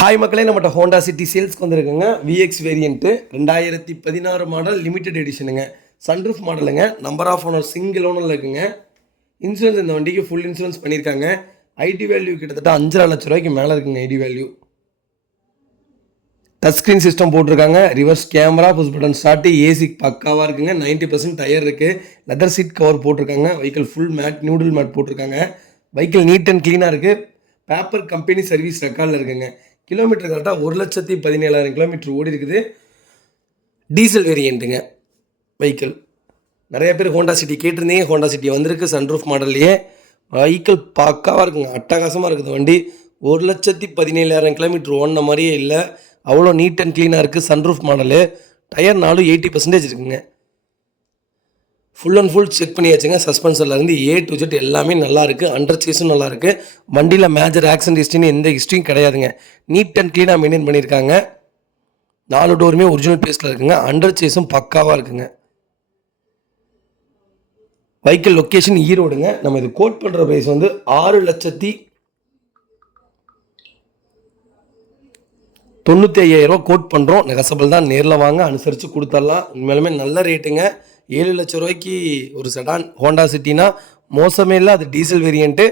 Hi மக்களே, நம்மகிட்ட Honda City சேல்ஸ்க்கு வந்துருக்குங்க. விஎக்ஸ் வேரியண்ட்டு 2016 மாடல் லிமிடெட் எடிஷனுங்க. சன்ரூஃப் மாடலுங்க. நம்பர் ஆஃப் ஓனர் சிங்கிள் ஓனரில் இருக்குங்க. இன்சூரன்ஸ் இந்த வண்டிக்கு ஃபுல் இன்சூரன்ஸ் பண்ணியிருக்காங்க. ஐடி வேல்யூ கிட்டத்தட்ட 5.5 லட்ச ரூபாய்க்கு மேலே இருக்குங்க. ID value touch screen system போட்டிருக்காங்க. Reverse camera, push button start, AC பக்காவாக இருக்குங்க. 90% டயர் இருக்குது. லெதர் சீட் கவர் போட்டிருக்காங்க. Vehicle full mat, noodle mat போட்டிருக்காங்க. வெஹிக்கிள் நீட் அண்ட் க்ளீனாக இருக்குது. பேப்பர் கம்பெனி சர்வீஸ் ரெக்கார்டில் இருக்குங்க. கிலோமீட்டர் கரெக்டாக 1,17,000 கிலோமீட்டர் ஓடி இருக்குது. டீசல் வேரியண்ட்டுங்க வெஹிக்கிள். நிறைய பேர் ஹோண்டா சிட்டி கேட்டிருந்தீங்க. ஹோண்டா சிட்டி வந்திருக்கு சன்ரூஃப் மாடல்லையே. வெஹிக்கிள் பக்காவாக இருக்குங்க. அட்டகாசமாக இருக்குது வண்டி. 1,17,000 கிலோமீட்டர் ஓடின மாதிரியே இல்லை. அவ்வளோ நீட் அண்ட் க்ளீனாக இருக்குது. Sunroof model. டயர் 80% இருக்குங்க. ஃபுல் அண்ட் ஃபுல் செக் பண்ணியாச்சுங்க. சஸ்பென்சர்லேருந்து A to Z எல்லாமே நல்லாயிருக்கு. அண்டர் சேஸும் நல்லாயிருக்கு. வண்டியில் மேஜர் ஆக்சிடென்ட் ஹிஸ்ட்ரின்னு எந்த ஹிஸ்ட்ரியும் கிடையாதுங்க. நீட் அண்ட் க்ளீனாக மெயின்டைன் பண்ணியிருக்காங்க. 4 டோருமே ஒரிஜினல் பேஸில் இருக்குங்க. அண்டர் சேஸும் பக்காவாக இருக்குங்க. வெஹிக்கிள் லொக்கேஷன் ஈரோடுங்க. நம்ம இது கோட் பண்ணுற ப்ரைஸ் வந்து 6,95,000 கோட் பண்ணுறோம். நெகசபிள் தான். நேரில் வாங்க, அனுசரித்து கொடுத்துடலாம். உண்மையிலுமே நல்ல ரேட்டுங்க. 7 லட்ச ரூபாய்க்கு ஒரு செடான் ஹோண்டா சிட்டினா மோசமே இல்லை. அது டீசல் வேரியண்ட்டு.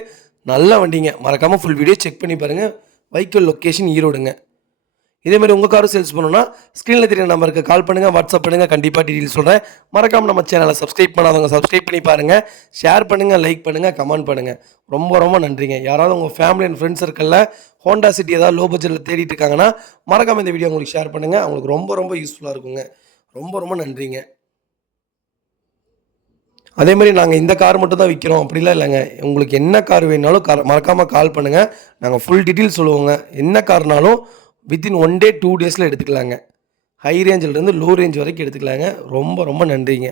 நல்ல வண்டிங்க. மறக்காமல் ஃபுல் வீடியோ செக் பண்ணி பாருங்கள். வெஹிக்கிள் லொக்கேஷன் ஈரோடுங்க. இதேமாதிரி உங்கள் காரும் சேல்ஸ் பண்ணணும்னா ஸ்க்ரீனில் தெரிய நம்பருக்கு கால் பண்ணுங்கள், வாட்ஸ்அப் பண்ணுங்கள். கண்டிப்பாக டீட்டெயில் சொல்கிறேன். மறக்காமல் நம்ம சேனலை சப்ஸ்கிரைப் பண்ணாதவங்க சப்ஸ்கிரைப் பண்ணி பாருங்கள். ஷேர் பண்ணுங்கள், லைக் பண்ணுங்கள், கமெண்ட் பண்ணுங்கள். ரொம்ப ரொம்ப நன்றிங்க. யாராவது உங்கள் ஃபேமிலி அண்ட் ஃப்ரெண்ட்ஸ் சர்க்கிளில் ஹோண்டா சிட்டி ஏதாவது லோ பட்ஜெட்டில் தேடிட்டு இருக்காங்கன்னா மறக்காமல் இந்த வீடியோ உங்களுக்கு ஷேர் பண்ணுங்கள். அவங்களுக்கு ரொம்ப ரொம்ப யூஸ்ஃபுல்லாக இருக்குங்க. ரொம்ப ரொம்ப நன்றிங்க. அதேமாதிரி நாங்கள் இந்த கார் மட்டும் தான் விற்கிறோம் அப்படிலாம் இல்லைங்க. உங்களுக்கு என்ன கார் வேணாலும் மறக்காமல் கால் பண்ணுங்கள். நாங்கள் ஃபுல் டீட்டெயில் சொல்லுவோங்க. என்ன கார்னாலும் வித்தின் 1 day 2 days எடுத்துக்கலாங்க. ஹை ரேஞ்சிலேருந்து லோ ரேஞ்ச் வரைக்கும் எடுத்துக்கலாங்க. ரொம்ப ரொம்ப நன்றிங்க.